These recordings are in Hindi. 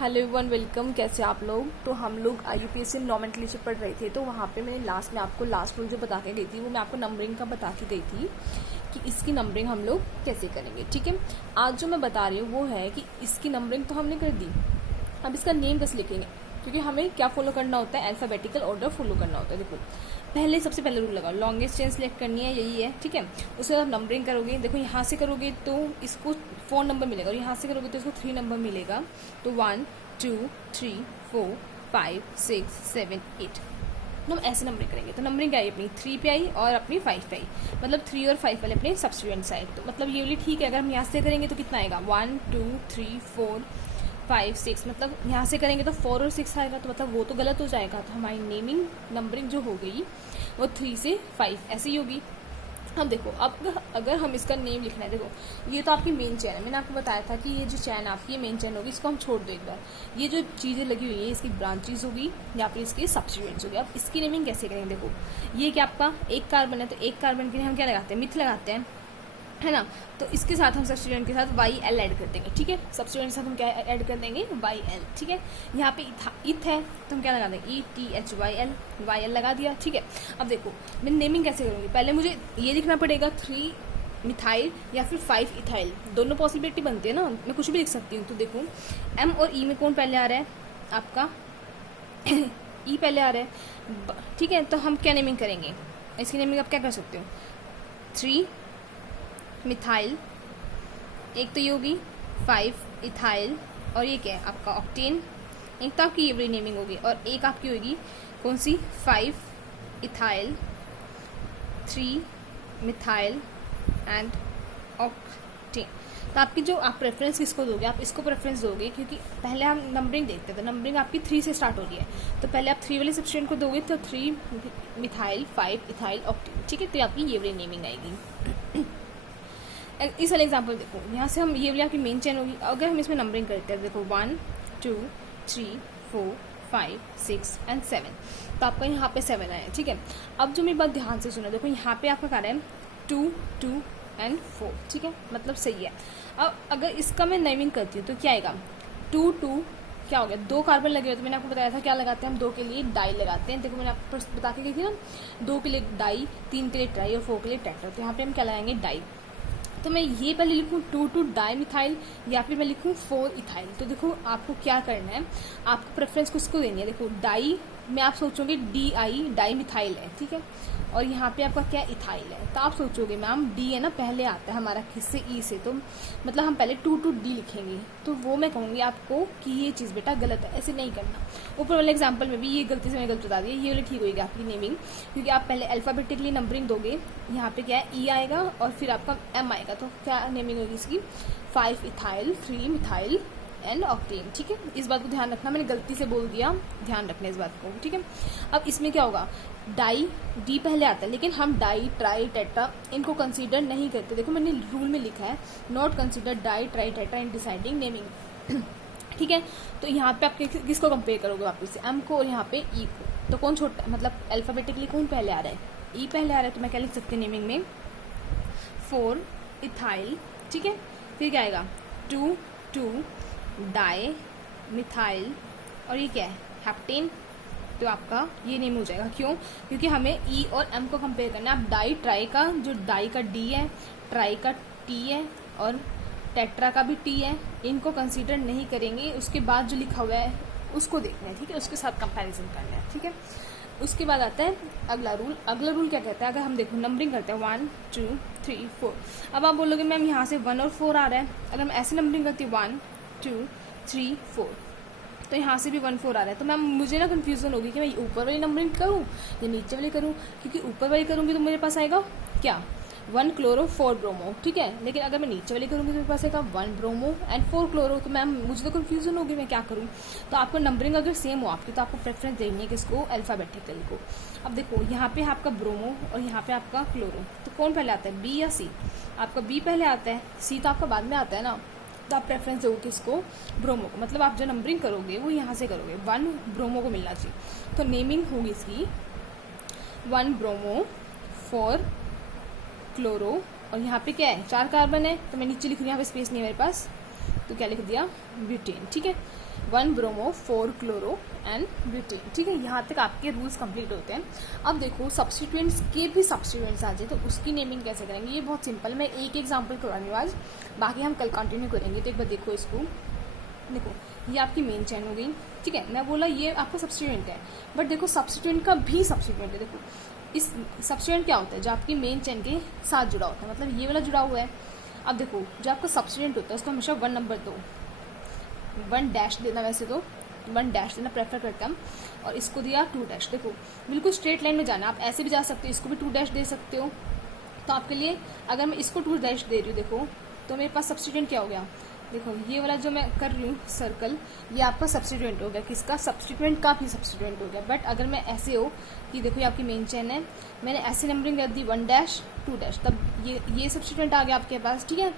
Hello everyone, welcome. कैसे आप लोग? तो हम लोग यूपीएससी नॉमेनक्लेचर पढ़ रहे थे, तो वहाँ पे मैंने लास्ट में आपको लास्ट रूल जो बता के गई थी वो मैं आपको नंबरिंग का बता के गई थी कि इसकी नंबरिंग हम लोग कैसे करेंगे। ठीक है, आज जो मैं बता रही हूँ वो है कि इसकी नंबरिंग तो हमने कर दी, अब इसका नेम कैसे लिखेंगे, क्योंकि हमें क्या फॉलो करना होता है, अल्फ़ाबेटिकल ऑर्डर फॉलो करना होता है। देखो सबसे पहले रूल लगाओ, लॉन्गेस्ट चेन सेलेक्ट करनी है, यही है। ठीक है, उसके बाद नंबरिंग करोगे। देखो यहाँ से करोगे तो इसको 4 नंबर मिलेगा और यहाँ से करोगे तो इसको 3 नंबर मिलेगा। तो 1 2 3 4 5 6 7 8 हम ऐसे नंबरिंग करेंगे। तो नंबरिंग आई अपनी 3 पे आई और अपनी 5 पे आई, मतलब 3 और 5 वाले अपने सब्स्टिट्यूएंट साइड। तो मतलब ये वाली ठीक है। अगर हम यहाँ से करेंगे तो कितना आएगा, 1 2 3 4 5 6, मतलब यहाँ से करेंगे तो 4 और 6 आएगा, तो मतलब वो तो गलत हो जाएगा। तो हमारी नेमिंग नंबरिंग जो हो गई वो 3 से 5 ऐसी ही होगी। अब देखो, अब अगर हम इसका नेम लिखना है, देखो ये तो आपकी मेन चैन है। मैंने आपको बताया था कि ये जो चैन आपकी मेन चैन होगी, इसको हम छोड़ दो एक बार। ये जो चीज़ें लगी हुई है इसकी ब्रांचेज होगी या फिर इसके सब्स्टिट्यूएंट्स होगी। अब इसकी नेमिंग कैसे करेंगे, देखो ये क्या आपका एक कार्बन है, तो एक कार्बन के लिए हम क्या लगाते हैं, मिथ लगाते हैं, है ना। तो इसके साथ हम सब्स्टिट्यूएंट के साथ YL ऐड कर देंगे। ठीक है, सब्स्टिट्यूएंट के साथ हम क्या ऐड कर देंगे, YL। ठीक है, यहाँ पे इथ है तो हम क्या लगा देंगे, ETHYL, YL लगा दिया। ठीक है, अब देखो मैं नेमिंग कैसे करूँगी, पहले मुझे ये लिखना पड़ेगा 3 मिथाइल या फिर 5 इथाइल, दोनों पॉसिबिलिटी बनती है ना, मैं कुछ भी लिख सकती हूँ। तो देखो M और E में कौन पहले आ रहा है, आपका E पहले आ रहा है। ठीक है, तो हम क्या नेमिंग करेंगे, इसकी नेमिंग आप क्या कर सकते हो, 3 मिथाइल, एक तो ये होगी 5 इथाइल, और ये क्या है आपका ऑक्टेन। एक तो आपकी ये बड़ी नेमिंग होगी और एक आपकी होगी कौन सी, 5 इथाइल 3 मिथाइल एंड ऑक्टेन। तो आपकी जो आप प्रेफरेंस किसको दोगे, आप इसको प्रेफरेंस दोगे, क्योंकि पहले हम नंबरिंग देखते थे। नंबरिंग आपकी 3 से स्टार्ट हो रही है, तो पहले आप 3 वाले सब्स्टिट्यूएंट को दोगे, तो 3 मिथाइल 5 इथाइल ऑक्टेन। ठीक है, तो आपकी ये वाली नेमिंग आएगी। इस वाले एग्जाम्पल देखो, यहाँ से हम ये वाली आपकी मेन चेन होगी। अगर हम इसमें नंबरिंग करते हैं, देखो 1 2 3 4 5 6 एंड 7, तो आपका यहाँ पे 7 आया। ठीक है, अब जो मेरी बात ध्यान से सुनो, देखो यहाँ पे आपका कार्य है 2 2 एंड 4। ठीक है, मतलब सही है। अब अगर इसका मैं नेमिंग करती हूँ तो क्या आएगा, 2 2 क्या हो गया, 2 कार्बन लगे हुए, तो मैंने आपको बताया था क्या लगाते हैं हम, 2 के लिए डाई लगाते हैं। देखो मैंने आपको बता के गई थी ना, 2 के लिए डाई, 3 के लिए ट्राई और 4 के लिए टेट्रा। तो यहाँ पे हम क्या लगाएंगे, डाई। तो मैं ये पहले लिखूँ 2 2 डाई मिथाइल या फिर मैं लिखूँ 4 इथाइल। तो देखो आपको क्या करना है, आपको प्रेफरेंस किसको देनी है। देखो डाई में आप सोचोगे DI डाई मिथाइल है, ठीक है, और यहाँ पे आपका क्या इथाइल है। तो आप सोचोगे मैम D है ना, पहले आता है हमारा किससे, E से, तो मतलब हम पहले 2 2 D लिखेंगे। तो वो मैं कहूँगी आपको कि ये चीज़ बेटा गलत है, ऐसे नहीं करना। ऊपर वाले एग्जाम्पल में भी ये गलती से मैंने गलत बता दिया, ये वाली ठीक होगी आपकी नेमिंग, क्योंकि आप पहले अल्फ़ाबेटिकली नंबरिंग दोगे। यहाँ पे क्या है, E आएगा और फिर आपका M आएगा, तो क्या नेमिंग होगी इसकी, 5 इथाइल 3 मिथाइल एंड ऑक्टेन। ठीक है, इस बात को ध्यान रखना, मैंने गलती से बोल दिया, ध्यान रखना इस बात को। ठीक है, अब इसमें क्या होगा, डाई D पहले आता है, लेकिन हम डाई ट्राई टेट्रा इनको कंसीडर नहीं करते। देखो मैंने रूल में लिखा है, not consider di tri tetra in deciding naming. ठीक है, तो यहाँ पे आप किसको कंपेयर करोगे वापस से, M को और यहाँ पे E को। तो कौन छोटा, मतलब अल्फ़ाबेटिकली कौन पहले आ रहा है, E पहले आ रहा है, तो मैं क्या लिख सकती हूँ नेमिंग में, 4 इथाइल। ठीक है, फिर क्या आएगा, 2 2 डाई मिथाइल, और ये क्या है, हेप्टेन। तो आपका ये नेम हो जाएगा, क्यों, क्योंकि हमें E और M को कंपेयर करना है। आप डाई ट्राई का, जो डाई का D है, ट्राई का T है और टेट्रा का भी T है, इनको कंसीडर नहीं करेंगे। उसके बाद जो लिखा हुआ है उसको देखना है, ठीक है, उसके साथ कंपैरिजन करना है। ठीक है, उसके बाद आता है अगला रूल। अगला रूल क्या कहता है, अगर हम देखो नंबरिंग करते हैं 1 2 3 4, अब आप बोलोगे मैम यहाँ से 1 और 4 आ रहा है। अगर मैं ऐसे नंबरिंग करती हूँ 1 2 3 4, तो यहाँ से भी 1 4 आ रहा है, तो मैम मुझे ना कन्फ्यूजन होगी कि मैं ऊपर वाली नंबरिंग करूँ या नीचे वाली करूँ, क्योंकि ऊपर वाली करूँगी तो मेरे पास आएगा क्या, 1 क्लोरो 4 ब्रोमो। ठीक है, लेकिन अगर मैं नीचे वाली करूँगी तो मेरे पास आएगा 1 ब्रोमो एंड 4 क्लोरो। तो मैम मुझे तो कन्फ्यूजन होगी, मैं क्या करूँ। तो आपको नंबरिंग अगर सेम हो आपकी, तो आपको प्रेफरेंस देनी है किसको, अल्फ़ाबेटिकल को। अब देखो यहाँ पे आपका ब्रोमो और यहाँ पे आपका क्लोरो, तो कौन पहले आता है, B या C। आपका B पहले आता है, C तो आपका बाद में आता है ना, तो आप प्रेफरेंस दोगे किसको, ब्रोमो को। मतलब आप जो नंबरिंग करोगे वो यहाँ से करोगे, 1 ब्रोमो को मिलना चाहिए। तो नेमिंग होगी इसकी 1 ब्रोमो 4 क्लोरो, और यहाँ पे क्या है, 4 कार्बन है, तो मैं नीचे लिख रही हूँ, यहाँ पे स्पेस नहीं है मेरे पास, तो क्या लिख दिया, ब्यूटेन। ठीक है, 1 ब्रोमो 4 क्लोरो एंड ब्यूटेन। ठीक है, यहाँ तक आपके रूल्स कंप्लीट होते हैं। अब देखो सब्स्टिट्यूएंट्स के भी सब्स्टिट्यूएंट्स आ जाए तो उसकी नेमिंग कैसे करेंगे, ये बहुत सिंपल। मैं एक एग्जाम्पल करवानी हूँ आज, बाकी हम कल कंटिन्यू करेंगे। तो एक बार देखो इसको, देखो ये आपकी मेन चेन हो गई। ठीक है, मैं बोला ये आपका सब्स्टिट्यूएंट है, बट देखो सब्स्टिट्यूएंट का भी सब्स्टिट्यूएंट है। देखो इस सब्स्टिट्यूएंट क्या होता है, जो आपकी मेन चेन के साथ जुड़ा होता है, मतलब ये वाला जुड़ा हुआ है। अब देखो जो आपका सब्स्टिट्यूएंट होता है उसको हमेशा 1 नंबर दो, 1 डैश देना, वैसे तो 1 डैश देना प्रेफर करते हैं हम, और इसको दिया 2 डैश। देखो बिल्कुल स्ट्रेट लाइन में जाना, आप ऐसे भी जा सकते हो, इसको भी 2 डैश दे सकते हो। तो आपके लिए अगर मैं इसको 2 डैश दे रही हूँ, देखो तो मेरे पास सब्स्टिट्यूएंट क्या हो गया, देखो ये वाला जो मैं कर रही हूँ सर्कल, ये आपका सब्स्टिट्यूएंट हो गया, किसका, सब्स्टिट्यूएंट का भी सब्स्टिट्यूएंट हो गया। बट अगर मैं ऐसे हो कि देखो ये आपकी मेन चेन है, मैंने ऐसे नंबरिंग कर दी 1 डैश 2 डैश, तब ये सब्स्टिट्यूएंट आ गया आपके पास। ठीक है,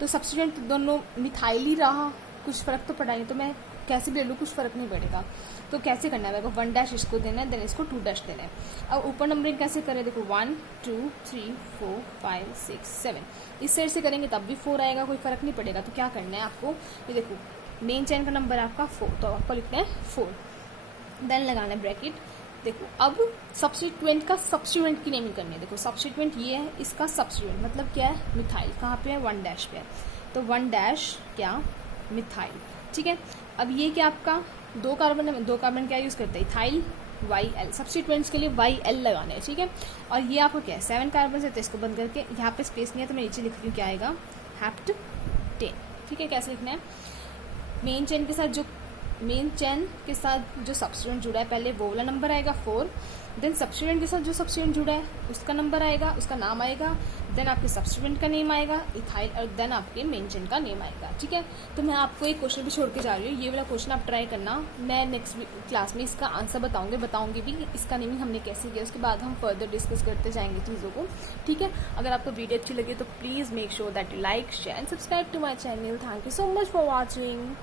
तो सब्स्टिट्यूएंट दोनों मिथाइल ही रहा, कुछ फर्क तो पड़ा नहीं, तो मैं कैसे भी ले लूँ कुछ फर्क नहीं पड़ेगा। तो कैसे करना है, मेरे को 1 डैश इसको देना है, देन इसको 2 डैश देना है। अब ऊपर नंबरिंग कैसे करें, देखो 1 2 3 4 5 6 7, इस साइड से करेंगे तब भी 4 आएगा, कोई फर्क नहीं पड़ेगा। तो क्या करना है आपको, ये देखो मेन चेन का नंबर आपका 4, तो आपको लिखना है 4, देन लगाना है ब्रैकेट। देखो अब सब्स्टिट्यूएंट का सब्स्टिट्यूएंट की नेमिंग करनी है। देखो सब्स्टिट्यूएंट ये है, इसका सब्स्टिट्यूएंट मतलब क्या है, मिथाइल। कहाँ पे है, 1 डैश पे है, तो 1 डैश क्या, मिथाइल। ठीक है, अब ये क्या आपका 2 कार्बन है, 2 कार्बन क्या यूज़ करते हैं, इथाइल YL, सब्स्टिट्यूएंट्स के लिए YL लगाना है। ठीक है, और ये आपको क्या है 7 कार्बन है, तो इसको बंद करके, यहाँ पे स्पेस नहीं है तो मैं नीचे लिख रही हूँ, क्या आएगा, हेप्टेन। ठीक है, कैसे लिखना है, मेन चेन के साथ जो सब्स्टिट्यूएंट जुड़ा है पहले वो वाला नंबर आएगा 4, देन सब्स्टिट्यूएंट के साथ जो सब्स्टिट्यूएंट जुड़ा है उसका नंबर आएगा, उसका नाम आएगा, देन आपके सब्स्टिट्यूएंट का नेम आएगा इथाइल, और देन आपके मेन चेन का नेम आएगा। ठीक है, तो मैं आपको एक क्वेश्चन भी छोड़ के जा रही हूँ, ये वाला क्वेश्चन आप ट्राई करना, मैं नेक्स्ट क्लास में इसका आंसर बताऊंगी भी इसका नेमिंग हमने कैसे किया, उसके बाद हम फर्दर डिस्कस करते जाएंगे चीज़ों को। ठीक है, अगर आपको वीडियो अच्छी लगी तो please make sure that you like share and subscribe to my channel. Thank you so much for watching.